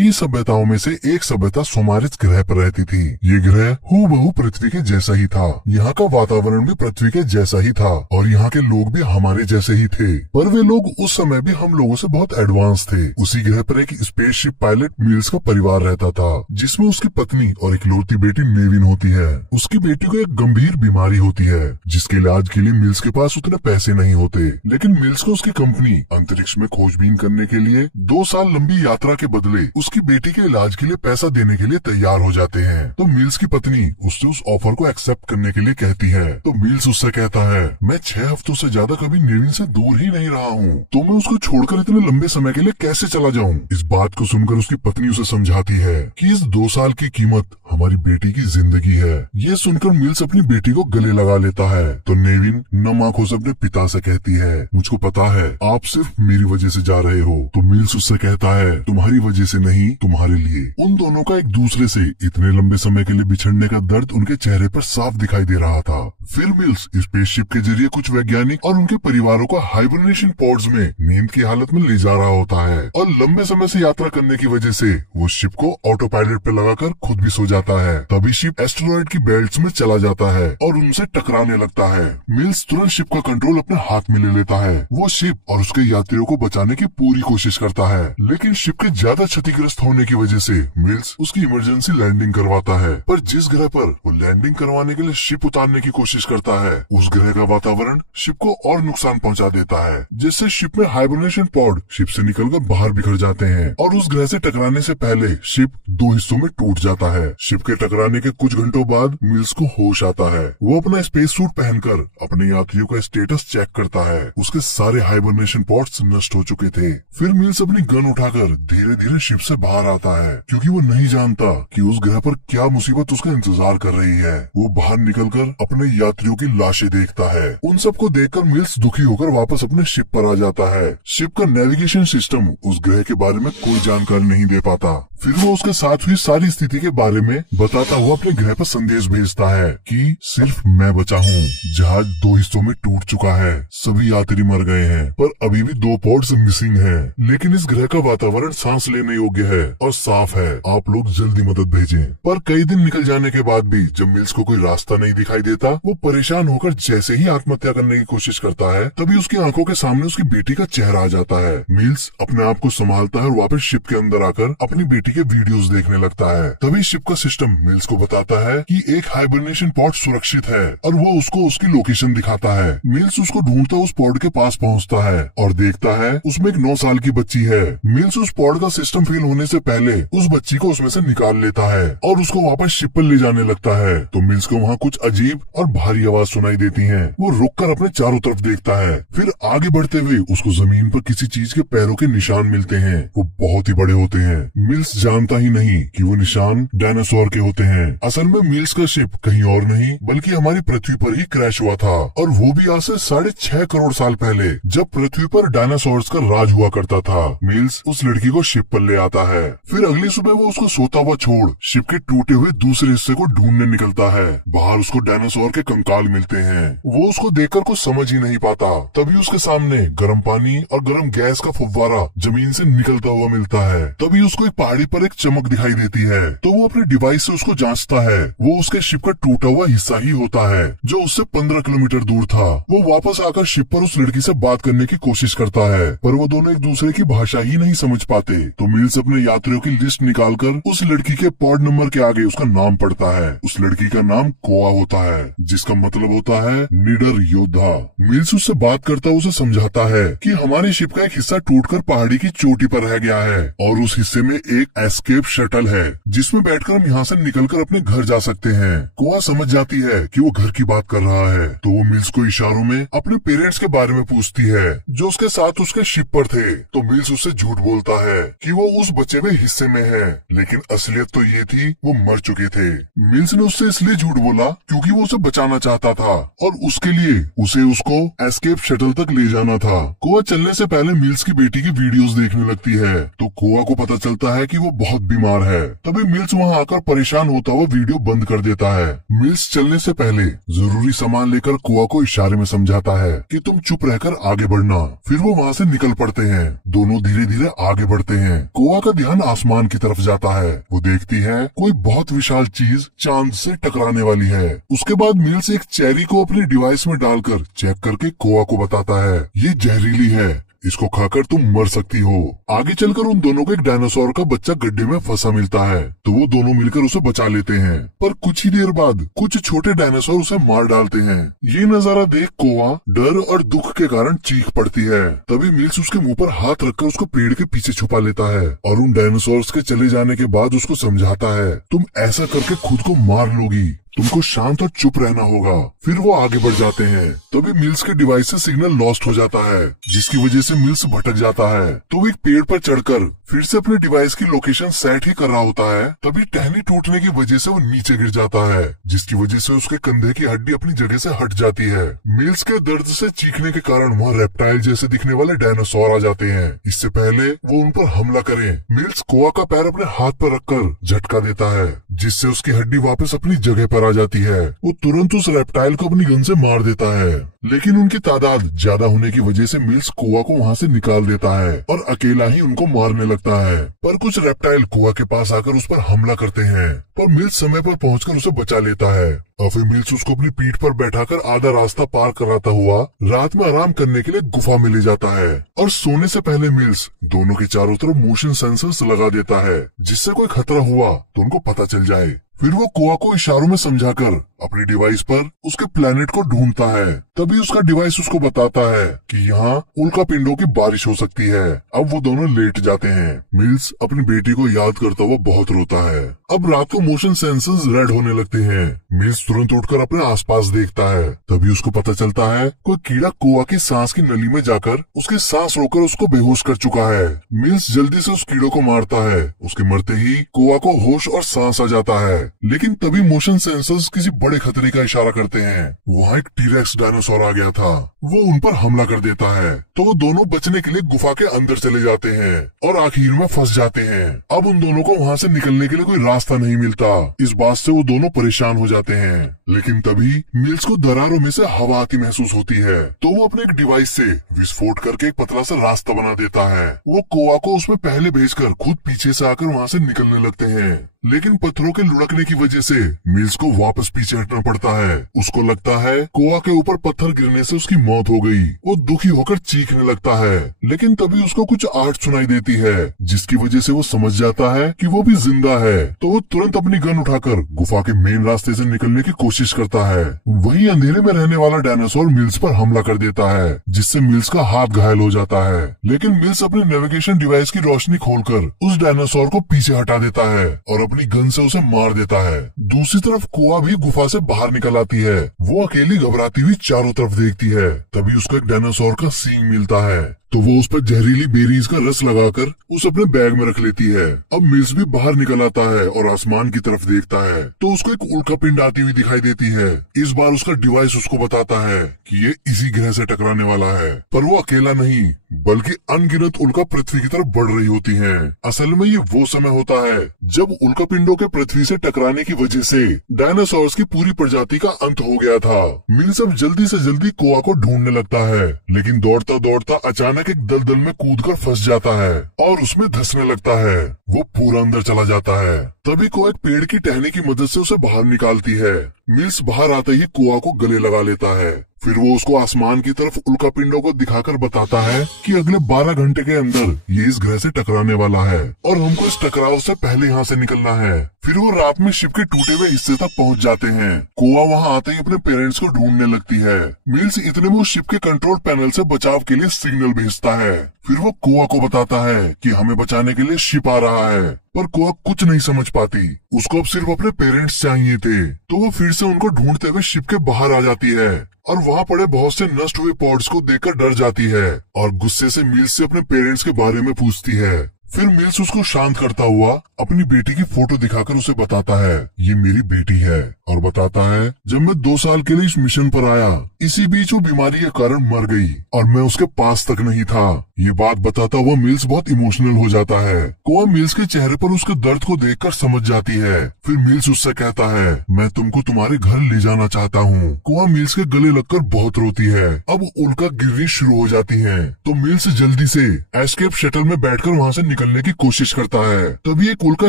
कई सभ्यताओं में से एक सभ्यता सोमारिस ग्रह पर रहती थी। ये ग्रह हूबहू पृथ्वी के जैसा ही था। यहाँ का वातावरण भी पृथ्वी के जैसा ही था और यहाँ के लोग भी हमारे जैसे ही थे, पर वे लोग उस समय भी हम लोगों से बहुत एडवांस थे। उसी ग्रह पर एक स्पेसशिप पायलट मिल्स का परिवार रहता था, जिसमें उसकी पत्नी और इकलौती बेटी नेविन होती है। उसकी बेटी को एक गंभीर बीमारी होती है, जिसके इलाज के लिए मिल्स के पास उतने पैसे नहीं होते, लेकिन मिल्स को उसकी कंपनी अंतरिक्ष में खोजबीन करने के लिए 2 साल लंबी यात्रा के बदले उसकी बेटी के इलाज के लिए पैसा देने के लिए तैयार हो जाते हैं। तो मिल्स की पत्नी उससे उस ऑफर को एक्सेप्ट करने के लिए कहती है। तो मिल्स उससे कहता है, मैं 6 हफ्तों से ज्यादा कभी नेविन से दूर ही नहीं रहा हूँ, तो मैं उसको छोड़कर इतने लंबे समय के लिए कैसे चला जाऊँ। इस बात को सुनकर उसकी पत्नी उसे समझाती है कि इस 2 साल की कीमत हमारी बेटी की जिंदगी है। ये सुनकर मिल्स अपनी बेटी को गले लगा लेता है। तो नेविन नम आंखों से अपने पिता से कहती है, मुझको पता है आप सिर्फ मेरी वजह से जा रहे हो। तो मिल्स उससे कहता है, तुम्हारी वजह से नहीं, तुम्हारे लिए। उन दोनों का एक दूसरे से इतने लंबे समय के लिए बिछड़ने का दर्द उनके चेहरे पर साफ दिखाई दे रहा था। फिर मिल्स स्पेसशिप के जरिए कुछ वैज्ञानिक और उनके परिवारों को हाइबरनेशन पॉड्स में नींद की हालत में ले जा रहा होता है और लंबे समय से यात्रा करने की वजह से वो शिप को ऑटो पायलट पे लगाकर खुद भी सो जाता है। तभी शिप एस्टेरॉयड की बेल्ट्स में चला जाता है और उनसे टकराने लगता है। मिल्स तुरंत शिप का कंट्रोल अपने हाथ में ले लेता है। वो शिप और उसके यात्रियों को बचाने की पूरी कोशिश करता है, लेकिन शिप के ज्यादा क्षतिग्रस्त होने की वजह से मिल्स उसकी इमरजेंसी लैंडिंग करवाता है। पर जिस ग्रह पर वो लैंडिंग करवाने के लिए शिप उतारने की कोशिश करता है, उस ग्रह का वातावरण शिप को और नुकसान पहुंचा देता है, जिससे शिप में हाइबरनेशन पॉड शिप से निकलकर बाहर बिखर जाते हैं और उस ग्रह से टकराने से पहले शिप 2 हिस्सों में टूट जाता है। शिप के टकराने के कुछ घंटों बाद मिल्स को होश आता है। वो अपना स्पेस सूट पहनकर अपने यात्रियों का स्टेटस चेक करता है। उसके सारे हाइबरनेशन पॉड्स नष्ट हो चुके थे। फिर मिल्स अपनी गन उठाकर धीरे धीरे शिप से बाहर आता है, क्योंकि वो नहीं जानता कि उस ग्रह पर क्या मुसीबत उसका इंतजार कर रही है। वो बाहर निकलकर अपने यात्रियों की लाशें देखता है। उन सबको देखकर मिल्स दुखी होकर वापस अपने शिप पर आ जाता है। शिप का नेविगेशन सिस्टम उस ग्रह के बारे में कोई जानकारी नहीं दे पाता। फिर वो उसके साथ हुई सारी स्थिति के बारे में बताता हुआ अपने ग्रह पर संदेश भेजता है कि सिर्फ मैं बचा हूँ। जहाज 2 हिस्सों में टूट चुका है, सभी यात्री मर गए हैं, पर अभी भी 2 पॉड्स मिसिंग हैं। लेकिन इस ग्रह का वातावरण सांस लेने योग्य है और साफ है। आप लोग जल्दी मदद भेजें। पर कई दिन निकल जाने के बाद भी जब मिल्स को कोई रास्ता नहीं दिखाई देता, वो परेशान होकर जैसे ही आत्महत्या करने की कोशिश करता है, तभी उसकी आंखों के सामने उसकी बेटी का चेहरा आ जाता है। मिल्स अपने आप को संभालता है और वापस शिप के अंदर आकर अपनी बेटी के वीडियोस देखने लगता है। तभी शिप का सिस्टम मिल्स को बताता है कि एक हाइबरनेशन पॉड सुरक्षित है और वो उसको उसकी लोकेशन दिखाता है। मिल्स उसको ढूंढता उस पॉड के पास पहुंचता है और देखता है उसमें एक 9 साल की बच्ची है। मिल्स उस पॉड का सिस्टम फेल होने से पहले उस बच्ची को उसमें से निकाल लेता है और उसको वापस शिप पर ले जाने लगता है। तो मिल्स को वहाँ कुछ अजीब और भारी आवाज सुनाई देती है। वो रुककर अपने चारों तरफ देखता है। फिर आगे बढ़ते हुए उसको जमीन पर किसी चीज के पैरों के निशान मिलते हैं। वो बहुत ही बड़े होते हैं। मिल्स जानता ही नहीं कि वो निशान डायनासोर के होते हैं। असल में मिल्स का शिप कहीं और नहीं बल्कि हमारी पृथ्वी पर ही क्रैश हुआ था, और वो भी आज से 6.5 करोड़ साल पहले, जब पृथ्वी पर डायनासोर्स का राज हुआ करता था। मिल्स उस लड़की को शिप पर ले आता है। फिर अगली सुबह वो उसको सोता हुआ छोड़ शिप के टूटे हुए दूसरे हिस्से को ढूंढने निकलता है। बाहर उसको डायनासोर के कंकाल मिलते हैं। वो उसको देखकर कुछ समझ ही नहीं पाता। तभी उसके सामने गर्म पानी और गर्म गैस का फव्वारा जमीन से निकलता हुआ मिलता है। तभी उसको एक पहाड़ी पर एक चमक दिखाई देती है। तो वो अपने डिवाइस से उसको जांचता है। वो उसके शिप का टूटा हुआ हिस्सा ही होता है, जो उससे 15 किलोमीटर दूर था। वो वापस आकर शिप पर उस लड़की से बात करने की कोशिश करता है, पर वो दोनों एक दूसरे की भाषा ही नहीं समझ पाते। तो मिल्स अपने यात्रियों की लिस्ट निकालकर उस लड़की के पॉड नंबर के आगे उसका नाम पढ़ता है। उस लड़की का नाम कोआ होता है, जिसका मतलब होता है निडर योद्धा। मिल्स उससे बात करता उसे समझाता है कि हमारे शिप का एक हिस्सा टूटकर पहाड़ी की चोटी पर रह गया है और उस हिस्से में एक एस्केप शटल है, जिसमें बैठकर हम यहाँ से निकलकर अपने घर जा सकते हैं। कोआ समझ जाती है कि वो घर की बात कर रहा है, तो वो मिल्स को इशारों में अपने पेरेंट्स के बारे में पूछती है, जो उसके साथ उसके शिप पर थे। तो मिल्स उससे झूठ बोलता है कि वो उस बचे हुए हिस्से में है, लेकिन असलियत तो ये थी वो मर चुके थे। मिल्स ने उससे इसलिए झूठ बोला क्योंकि वो उसे बचाना चाहता था और उसके लिए उसे उसको एस्केप शटल तक ले जाना था। कोआ चलने से पहले मिल्स की बेटी की वीडियोस देखने लगती है। तो कोआ को पता चलता है कि वो वो बहुत बीमार है। तभी मिल्स वहाँ आकर परेशान होता हुआ वीडियो बंद कर देता है। मिल्स चलने से पहले जरूरी सामान लेकर कोआ को इशारे में समझाता है कि तुम चुप रहकर आगे बढ़ना। फिर वो वहाँ से निकल पड़ते हैं। दोनों धीरे धीरे आगे बढ़ते हैं। कोआ का ध्यान आसमान की तरफ जाता है। वो देखती है कोई बहुत विशाल चीज चांद से टकराने वाली है। उसके बाद मिल्स एक चेरी को अपनी डिवाइस में डालकर चेक करके कोआ को बताता है ये जहरीली है, इसको खाकर तुम मर सकती हो। आगे चलकर उन दोनों को एक डायनासोर का बच्चा गड्ढे में फंसा मिलता है, तो वो दोनों मिलकर उसे बचा लेते हैं। पर कुछ ही देर बाद कुछ छोटे डायनासोर उसे मार डालते हैं। ये नजारा देख कोआ डर और दुख के कारण चीख पड़ती है। तभी मिल्स उसके मुंह पर हाथ रखकर उसको पेड़ के पीछे छुपा लेता है और उन डायनासोर्स के चले जाने के बाद उसको समझाता है तुम ऐसा करके खुद को मार लोगी, तुमको शांत और चुप रहना होगा। फिर वो आगे बढ़ जाते हैं। तभी मिल्स के डिवाइस से सिग्नल लॉस्ट हो जाता है, जिसकी वजह से मिल्स भटक जाता है। तो वो एक पेड़ पर चढ़कर फिर से अपने डिवाइस की लोकेशन सेट ही कर रहा होता है। तभी टहनी टूटने की वजह से वो नीचे गिर जाता है, जिसकी वजह से उसके कंधे की हड्डी अपनी जगह से हट जाती है। मिल्स के दर्द से चीखने के कारण वहाँ रेप्टाइल जैसे दिखने वाले डायनासोर आ जाते हैं। इससे पहले वो उन पर हमला करे, मिल्स कोआ का पैर अपने हाथ पर रखकर झटका देता है, जिससे उसकी हड्डी वापस अपनी जगह पर आ जाती है। वो तुरंत उस रेप्टाइल को अपनी गन से मार देता है, लेकिन उनकी तादाद ज्यादा होने की वजह से मिल्स कोआ को वहाँ से निकाल देता है और अकेला ही उनको मारने लगता है। पर कुछ रेप्टाइल कोआ के पास आकर उस पर हमला करते हैं, पर मिल्स समय पर पहुंचकर उसे बचा लेता है। और फिर मिल्स उसको अपनी पीठ पर बैठाकर आधा रास्ता पार कराता हुआ रात में आराम करने के लिए गुफा में ले जाता है। और सोने से पहले मिल्स दोनों के चारों तरफ मोशन सेंसर्स लगा देता है, जिससे कोई खतरा हुआ तो उनको पता चल जाए। फिर वो कोआ को इशारों में समझाकर अपनी डिवाइस पर उसके प्लेनेट को ढूंढता है। तभी उसका डिवाइस उसको बताता है कि यहाँ उल्का पिंडों की बारिश हो सकती है। अब वो दोनों लेट जाते हैं। मिल्स अपनी बेटी को याद करता हुआ बहुत रोता है। अब रात को मोशन सेंसर्स रेड होने लगते हैं। मिल्स तुरंत उठकर अपने आसपास देखता है। तभी उसको पता चलता है कोई कीड़ा कोआ की सांस की नली में जाकर उसकी सांस रोककर उसको बेहोश कर चुका है। मिल्स जल्दी से उस कीड़े को मारता है। उसके मरते ही कोआ को होश और सांस आ जाता है, लेकिन तभी मोशन सेंसर्स किसी बड़े खतरे का इशारा करते हैं। वहाँ एक टीरेक्स डायनासोर आ गया था। वो उन पर हमला कर देता है, तो वो दोनों बचने के लिए गुफा के अंदर चले जाते हैं और आखिर में फंस जाते हैं। अब उन दोनों को वहाँ से निकलने के लिए कोई रास्ता नहीं मिलता। इस बात से वो दोनों परेशान हो जाते हैं। लेकिन तभी मिल्स को दरारों में से हवा आती महसूस होती है, तो वो अपने एक डिवाइस से विस्फोट करके एक पतला सा रास्ता बना देता है। वो कोआ को उसमें पहले भेजकर खुद पीछे से आकर वहाँ से निकलने लगते हैं, लेकिन पत्थरों के लुढ़कने की वजह से मिल्स को वापस पीछे हटना पड़ता है। उसको लगता है कोआ के ऊपर पत्थर गिरने से उसकी मौत हो गई। वो दुखी होकर चीखने लगता है, लेकिन तभी उसको कुछ आवाज सुनाई देती है, जिसकी वजह से वो समझ जाता है कि वो भी जिंदा है। तो वो तुरंत अपनी गन उठाकर गुफा के मेन रास्ते से निकलने की कोशिश करता है। वहीं अंधेरे में रहने वाला डायनासोर मिल्स पर हमला कर देता है, जिससे मिल्स का हाथ घायल हो जाता है। लेकिन मिल्स अपनी नेविगेशन डिवाइस की रोशनी खोलकर उस डायनासोर को पीछे हटा देता है और अपनी गन से उसे मार देता है। दूसरी तरफ कोआ भी गुफा से बाहर निकल आती है। वो अकेली घबराती हुई चारों तरफ देखती है। तभी उसको एक डायनासोर का सींग मिलता है, तो वो उस पर जहरीली बेरीज का रस लगाकर उस अपने बैग में रख लेती है। अब मिल्स भी बाहर निकल आता है और आसमान की तरफ देखता है, तो उसको एक उल्का पिंड आती हुई दिखाई देती है। इस बार उसका डिवाइस उसको बताता है कि ये इसी ग्रह से टकराने वाला है, पर वो अकेला नहीं बल्कि अनगिनत उल्का पृथ्वी की तरफ बढ़ रही होती हैं। असल में ये वो समय होता है जब उल्का पिंडों के पृथ्वी से टकराने की वजह से डायनासोर्स की पूरी प्रजाति का अंत हो गया था। मिल्स अब जल्दी से जल्दी कोआ को ढूंढने लगता है, लेकिन दौड़ता दौड़ता अचानक एक दलदल में कूदकर फंस जाता है और उसमें धंसने लगता है। वो पूरा अंदर चला जाता है। तभी कोआ एक पेड़ की टहनी की मदद से उसे बाहर निकालती है। मिल्स बाहर आते ही कोआ को गले लगा लेता है। फिर वो उसको आसमान की तरफ उल्का पिंडों को दिखाकर बताता है कि अगले 12 घंटे के अंदर ये इस ग्रह से टकराने वाला है और हमको इस टकराव से पहले यहाँ से निकलना है। फिर वो रात में शिप के टूटे हुए हिस्से तक पहुँच जाते हैं। कोआ वहाँ आते ही अपने पेरेंट्स को ढूंढने लगती है। मिल्स इतने में उस शिप के कंट्रोल पैनल से बचाव के लिए सिग्नल भेजता है। फिर वो कोआ को बताता है कि हमें बचाने के लिए शिप आ रहा है, पर कोआ कुछ नहीं समझ पाती। उसको अब सिर्फ अपने पेरेंट्स चाहिए थे, तो वो फिर से उनको ढूंढते हुए शिप के बाहर आ जाती है और वहाँ पड़े बहुत से नष्ट हुए पॉड्स को देखकर डर जाती है और गुस्से से मिल्स से अपने पेरेंट्स के बारे में पूछती है। फिर मिल्स उसको शांत करता हुआ अपनी बेटी की फोटो दिखाकर उसे बताता है, ये मेरी बेटी है, और बताता है जब मैं 2 साल के लिए इस मिशन पर आया, इसी बीच वो बीमारी के कारण मर गई और मैं उसके पास तक नहीं था। ये बात बताता हुआ मिल्स बहुत इमोशनल हो जाता है। कोआ मिल्स के चेहरे पर उसके दर्द को देखकर समझ जाती है। फिर मिल्स उससे कहता है मैं तुमको तुम्हारे घर ले जाना चाहता हूँ। कोआ मिल्स के गले लगकर बहुत रोती है। अब उल्का गिरनी शुरू हो जाती है तो मिल्स जल्दी से एस्केप शटल में बैठकर वहाँ से निकलने की कोशिश करता है। तभी एक उल्का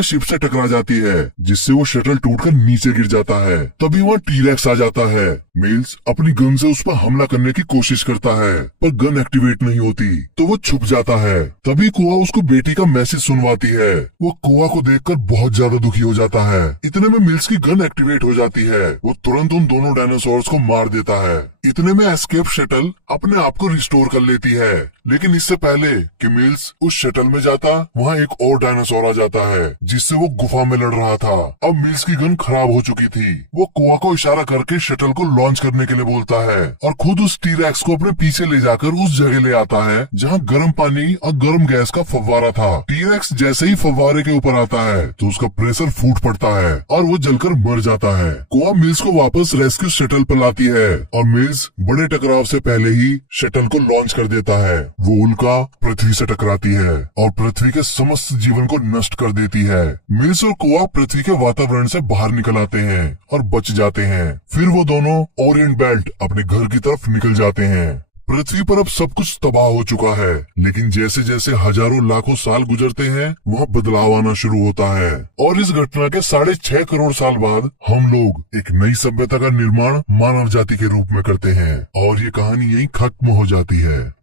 शिप से टकरा जाती है जिससे वो शटल टूटकर नीचे गिर जाता है। तभी वहाँ टी-रेक्स आ जाता है। मिल्स अपनी गन से उस पर हमला करने की कोशिश करता है पर गन एक्टिवेट नहीं होती तो वो छुप जाता है। तभी कोआ उसको बेटी का मैसेज सुनवाती है। वो कोआ को देखकर बहुत ज्यादा दुखी हो जाता है। इतने में मिल्स की गन एक्टिवेट हो जाती है। वो तुरंत उन दोनों डायनासोर्स को मार देता है। इतने में एस्केप शटल अपने आप को रिस्टोर कर लेती है, लेकिन इससे पहले कि मिल्स उस शटल में जाता, वहाँ एक और डायनासोर आ जाता है जिससे वो गुफा में लड़ रहा था। अब मिल्स की गन खराब हो चुकी थी। वो कोआ को इशारा करके शटल को लॉन्च करने के लिए बोलता है और खुद उस टी-रेक्स को अपने पीछे ले जाकर उस जगह ले आता है जहाँ गर्म पानी और गर्म गैस का फव्वारा था। टी-रेक्स जैसे ही फव्वारे के ऊपर आता है तो उसका प्रेशर फूट पड़ता है और वो जलकर मर जाता है। कोआ मिल्स को वापस रेस्क्यू शटल पर लाती है और मिल्स बड़े टकराव से पहले ही शटल को लॉन्च कर देता है। वो उल्का पृथ्वी से टकराती है और पृथ्वी के समस्त जीवन को नष्ट कर देती है। मिल्स और कोआ पृथ्वी के वातावरण से बाहर निकल आते हैं और बच जाते हैं। फिर वो दोनों ओरिएंट बेल्ट अपने घर की तरफ निकल जाते हैं। पृथ्वी पर अब सब कुछ तबाह हो चुका है, लेकिन जैसे जैसे हजारों लाखों साल गुजरते हैं वहाँ बदलाव आना शुरू होता है और इस घटना के 6.5 करोड़ साल बाद हम लोग एक नई सभ्यता का निर्माण मानव जाति के रूप में करते हैं और ये कहानी यहीं खत्म हो जाती है।